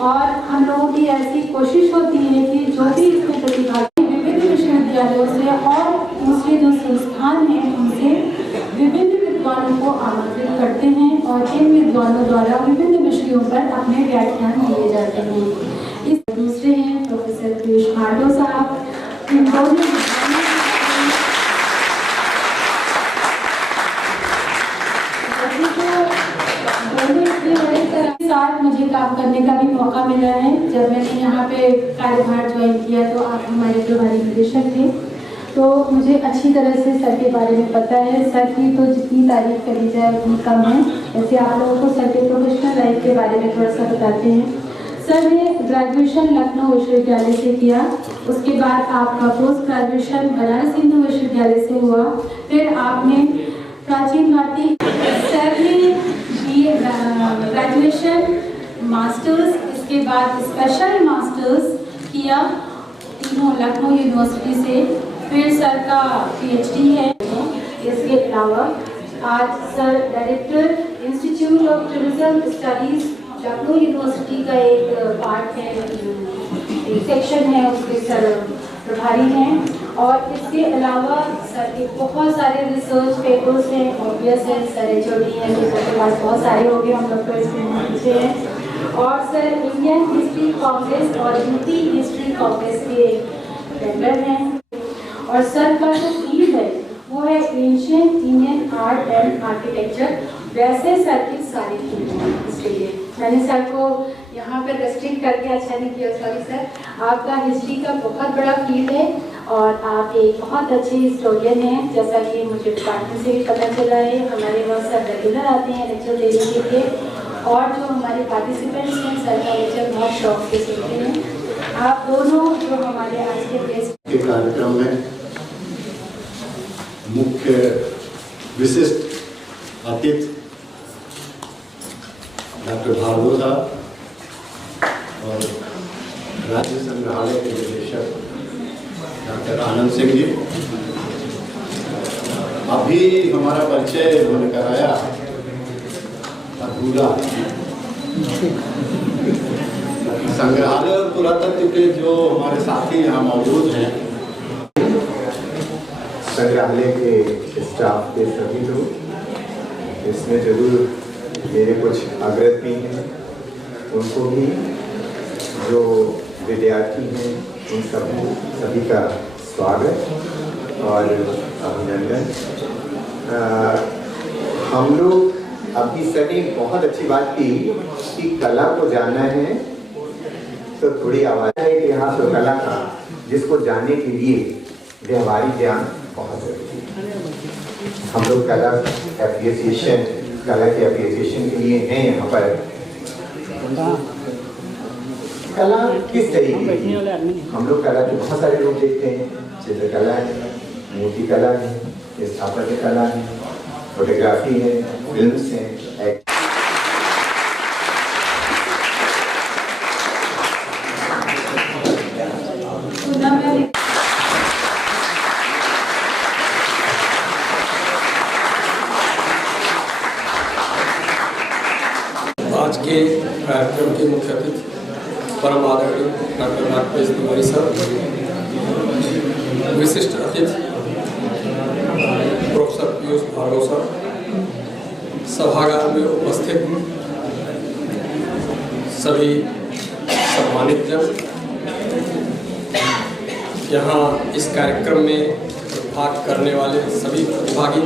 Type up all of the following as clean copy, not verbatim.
और हम लोगों की ऐसी कोशिश होती है कि जो भी इसमें प्रतिभागी विभिन्न विश्वविद्यालयों से और दूसरे जो संस्थान हैं उनसे विभिन्न विद्वानों को आमंत्रित करते हैं और इन विद्वानों द्वारा विभिन्न विषयों पर अपने व्याख्यान दिए जाते हैं। इस दूसरे हैं प्रोफेसर पीयूष भार्गव साहब। साथ मुझे काम करने का भी मौका मिला है। जब मैंने यहाँ पे कार्यभार ज्वाइन किया तो आप हमारे प्रभारी निदेशक थे, तो मुझे अच्छी तरह से सर के बारे में पता है। सर की तो जितनी तारीफ करी जाए उतनी कम है। ऐसे आप लोगों को सर के प्रोफेशनल लाइफ के बारे में थोड़ा सा बताते हैं। सर ने ग्रेजुएशन लखनऊ विश्वविद्यालय से किया, उसके बाद आपका पोस्ट ग्रेजुएशन बनारस हिंदू विश्वविद्यालय से हुआ, फिर आपने प्राचीन भारतीय सर ने ग्रेजुएशन मास्टर्स, इसके बाद स्पेशल मास्टर्स किया तीनों लखनऊ यूनिवर्सिटी से, फिर सर का पीएचडी है। इसके अलावा आज sir director institute of tourism studies Lucknow university का एक पार्ट है, एक सेक्शन है, उसके सर प्रभारी हैं। और इसके अलावा सर के बहुत सारे रिसर्च पेपर्स हैं, ऑब्वियस है सर एचओडी हैं तो सर के पास बहुत सारे हो गए, हम लोग तो इसमें पीछे हैं। और सर इंडियन हिस्ट्री कांग्रेस और यूपी हिस्ट्री कांग्रेस के मेंबर हैं। और सर का जो फील्ड है वो है ancient Indian art and architecture. वैसे सर की सारी फील्ड है, इसलिए मैंने सर को यहाँ पर रेस्ट्रिक्ट करके अच्छा नहीं किया, सॉरी सर। आपका हिस्ट्री का बहुत बड़ा फील्ड है और आप एक बहुत अच्छे हिस्टोरियन हैं, जैसा कि मुझे डिपार्टमेंट से भी पता चला है। हमारे वहाँ सर रेगुलर आते हैं लेक्चर देने के लिए, और जो हमारे पार्टिसिपेंट्स हैं सर का लेक्चर बहुत शौक से सुनते हैं। आप दोनों जो हमारे आज के गेस्ट के कार्यक्रम में मुख्य विशिष्ट अतिथि डॉक्टर भार्गव साहब और राज्य संग्रहालय के निदेशक डॉक्टर आनंद सिंह जी, अभी हमारा परिचय उन्होंने कराया अधूरा। संग्रहालय और पुरातत्व के जो हमारे साथी यहाँ मौजूद हैं, संग्रहालय के स्टाफ के सभी लोग, इसमें जरूर मेरे कुछ अग्रज भी हैं, उनको भी, जो विद्यार्थी हैं उन सभी का स्वागत और अभिनंदन। हम लोग अभी सर ने बहुत अच्छी बात की कि कला को जानना है तो थोड़ी आवाज़ है इतिहास और कला का, जिसको जानने के लिए व्यवहारिक ज्ञान बहुत जरूरी है। हम लोग कला के एप्रिसिएशन के लिए हैं यहाँ पर। कला किस तरीके की, हम लोग कला के बहुत सारे लोग देखते हैं। चित्रकला है, मूर्ति कला है, स्थापत्य कला है, फोटोग्राफी है, फिल्म्स हैं। आज के कार्यक्रम के मुख्य अतिथि परम आदरणीय डॉक्टर राकेश तिवारी सर, विशिष्ट अतिथि प्रोफेसर पीयूष भार्गव सर, सभागार में उपस्थित सभी सम्मानित जन, यहाँ इस कार्यक्रम में भाग करने वाले सभी प्रतिभागी,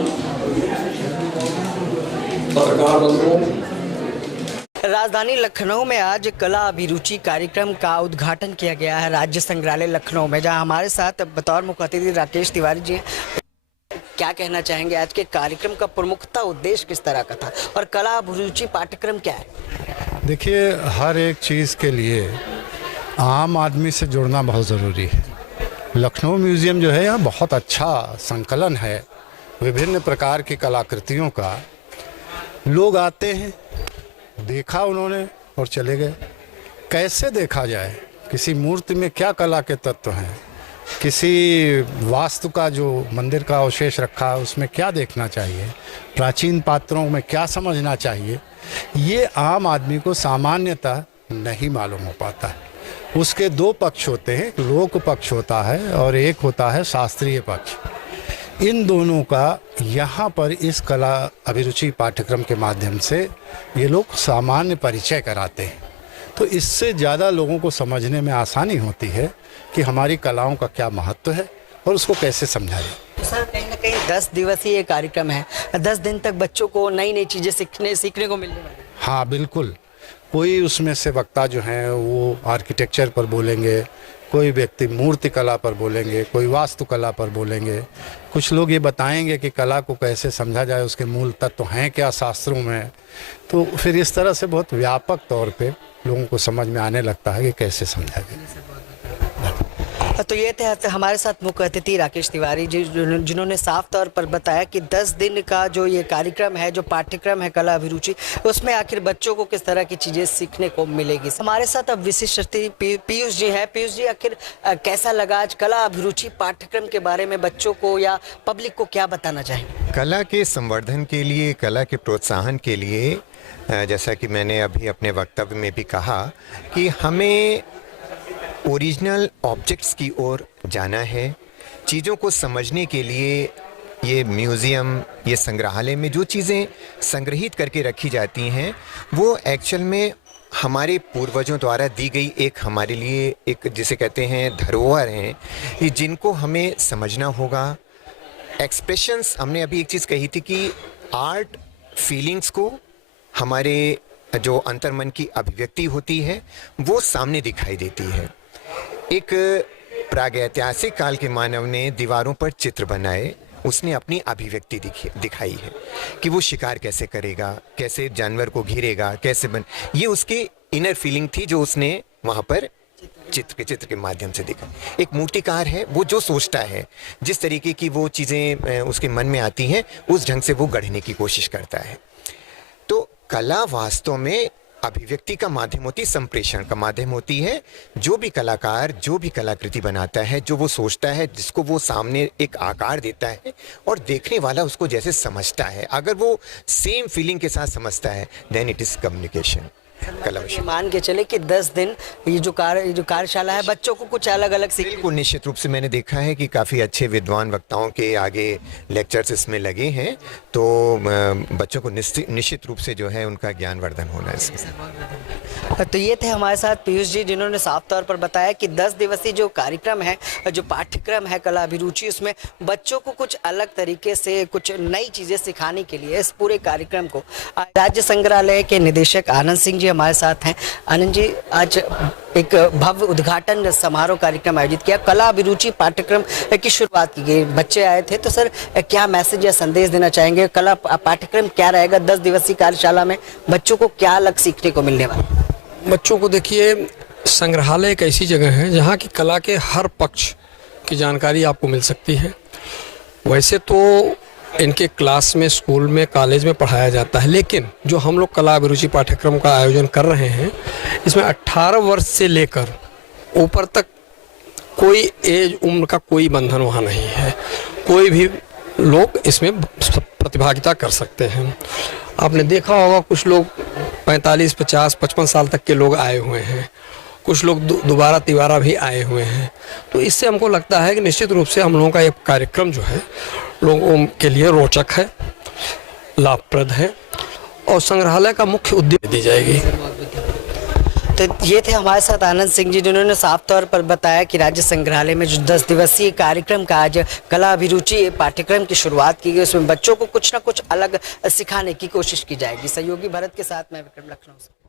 पत्रकार बंधुओं। राजधानी लखनऊ में आज कला अभिरुचि कार्यक्रम का उद्घाटन किया गया है राज्य संग्रहालय लखनऊ में, जहां हमारे साथ बतौर मुख्य अतिथि राकेश तिवारी जी। क्या कहना चाहेंगे, आज के कार्यक्रम का प्रमुखता उद्देश्य किस तरह का था और कला अभिरुचि पाठ्यक्रम क्या है? देखिए, हर एक चीज़ के लिए आम आदमी से जुड़ना बहुत ज़रूरी है। लखनऊ म्यूज़ियम जो है, यहाँ बहुत अच्छा संकलन है विभिन्न प्रकार की कलाकृतियों का। लोग आते हैं, देखा उन्होंने और चले गए। कैसे देखा जाए, किसी मूर्ति में क्या कला के तत्व हैं, किसी वास्तु का जो मंदिर का अवशेष रखा है उसमें क्या देखना चाहिए, प्राचीन पात्रों में क्या समझना चाहिए, ये आम आदमी को सामान्यतः नहीं मालूम हो पाता है। उसके दो पक्ष होते हैं, एक लोक पक्ष होता है और एक होता है शास्त्रीय पक्ष। इन दोनों का यहाँ पर इस कला अभिरुचि पाठ्यक्रम के माध्यम से ये लोग सामान्य परिचय कराते हैं, तो इससे ज़्यादा लोगों को समझने में आसानी होती है कि हमारी कलाओं का क्या महत्व है और उसको कैसे समझा जाए। तो सर कहीं ना कहीं 10 दिवसीय ये कार्यक्रम है, 10 दिन तक बच्चों को नई नई चीज़ें सीखने को मिलने वाली है। हाँ बिल्कुल, कोई उसमें से वक्ता जो हैं वो आर्किटेक्चर पर बोलेंगे, कोई व्यक्ति मूर्ति कला पर बोलेंगे, कोई वास्तुकला पर बोलेंगे, कुछ लोग ये बताएंगे कि कला को कैसे समझा जाए, उसके मूल तत्व हैं क्या शास्त्रों में। तो फिर इस तरह से बहुत व्यापक तौर पे लोगों को समझ में आने लगता है कि कैसे समझा जाए। तो ये थे हमारे साथ मुख्य अतिथि राकेश तिवारी जी, जिन्होंने साफ तौर पर बताया कि 10 दिन का जो ये कार्यक्रम है, जो पाठ्यक्रम है कला अभिरुचि, उसमें आखिर बच्चों को किस तरह की चीज़ें सीखने को मिलेगी। हमारे साथ अब विशिष्ट अतिथि पीयूष जी हैं। पीयूष जी, आखिर कैसा लगा आज कला अभिरुचि पाठ्यक्रम के बारे में बच्चों को या पब्लिक को क्या बताना चाहेंगे? कला के संवर्धन के लिए, कला के प्रोत्साहन के लिए, जैसा कि मैंने अभी अपने वक्तव्य में भी कहा कि हमें ओरिजिनल ऑब्जेक्ट्स की ओर जाना है। चीज़ों को समझने के लिए ये म्यूज़ियम, ये संग्रहालय में जो चीज़ें संग्रहित करके रखी जाती हैं वो एक्चुअल में हमारे पूर्वजों द्वारा दी गई एक हमारे लिए एक जिसे कहते हैं धरोहर हैं, ये जिनको हमें समझना होगा। एक्सप्रेशंस, हमने अभी एक चीज़ कही थी कि आर्ट फीलिंग्स को, हमारे जो अंतर्मन की अभिव्यक्ति होती है वो सामने दिखाई देती है। एक प्रागैतिहासिक काल के मानव ने दीवारों पर चित्र बनाए, उसने अपनी अभिव्यक्ति दिखाई है कि वो शिकार कैसे करेगा, कैसे जानवर को घेरेगा, कैसे ये उसकी इनर फीलिंग थी जो उसने वहाँ पर चित्र के माध्यम से दिखा। एक मूर्तिकार है, वो जो सोचता है, जिस तरीके की वो चीज़ें उसके मन में आती हैं उस ढंग से वो गढ़ने की कोशिश करता है। तो कला वास्तव में अभिव्यक्ति का माध्यम होती है, संप्रेषण का माध्यम होती है। जो भी कलाकार जो भी कलाकृति बनाता है, जो वो सोचता है, जिसको वो सामने एक आकार देता है और देखने वाला उसको जैसे समझता है, अगर वो सेम फीलिंग के साथ समझता है, देन इट इज़ कम्युनिकेशन। मान के चले कि 10 दिन ये जो कार्यशाला है बच्चों को कुछ अलग अलग सीखने को, निश्चित रूप से मैंने देखा है कि काफ़ी अच्छे विद्वान वक्ताओं के आगे लेक्चर्स इसमें लगे हैं, तो बच्चों को निश्चित रूप से जो है उनका ज्ञानवर्धन होना है इसमें। तो ये थे हमारे साथ पीयूष जी, जिन्होंने साफ तौर पर बताया कि 10 दिवसीय जो कार्यक्रम है, जो पाठ्यक्रम है कला अभिरुचि, उसमें बच्चों को कुछ अलग तरीके से कुछ नई चीज़ें सिखाने के लिए इस पूरे कार्यक्रम को राज्य संग्रहालय के निदेशक आनंद सिंह जी हमारे साथ हैं। आनंद जी, आज एक भव्य उद्घाटन समारोह कार्यक्रम आयोजित किया, कला अभिरुचि पाठ्यक्रम की शुरुआत की गई, बच्चे आए थे, तो सर क्या मैसेज या संदेश देना चाहेंगे? कला पाठ्यक्रम क्या रहेगा 10 दिवसीय कार्यशाला में, बच्चों को क्या अलग सीखने को मिलने वाला? बच्चों को देखिए, संग्रहालय एक ऐसी जगह है जहाँ की कला के हर पक्ष की जानकारी आपको मिल सकती है। वैसे तो इनके क्लास में, स्कूल में, कॉलेज में पढ़ाया जाता है, लेकिन जो हम लोग कला अभिरुचि पाठ्यक्रम का आयोजन कर रहे हैं, इसमें 18 वर्ष से लेकर ऊपर तक कोई एज, उम्र का कोई बंधन वहाँ नहीं है। कोई भी लोग इसमें प्रतिभागिता कर सकते हैं। आपने देखा होगा कुछ लोग 45, 50, 55 साल तक के लोग आए हुए हैं, कुछ लोग दोबारा तिबारा भी आए हुए हैं। तो इससे हमको लगता है कि निश्चित रूप से हम लोगों का ये कार्यक्रम जो है लोगों के लिए रोचक है, लाभप्रद है और संग्रहालय का मुख्य उद्देश्य दी जाएगी। तो ये थे हमारे साथ आनंद सिंह जी, जिन्होंने साफ तौर पर बताया कि राज्य संग्रहालय में जो 10 दिवसीय कार्यक्रम का आज कला अभिरुचि पाठ्यक्रम की शुरुआत की गई, उसमें बच्चों को कुछ ना कुछ अलग सिखाने की कोशिश की जाएगी। सहयोगी भरत के साथ मैं विक्रम, लखनऊ से।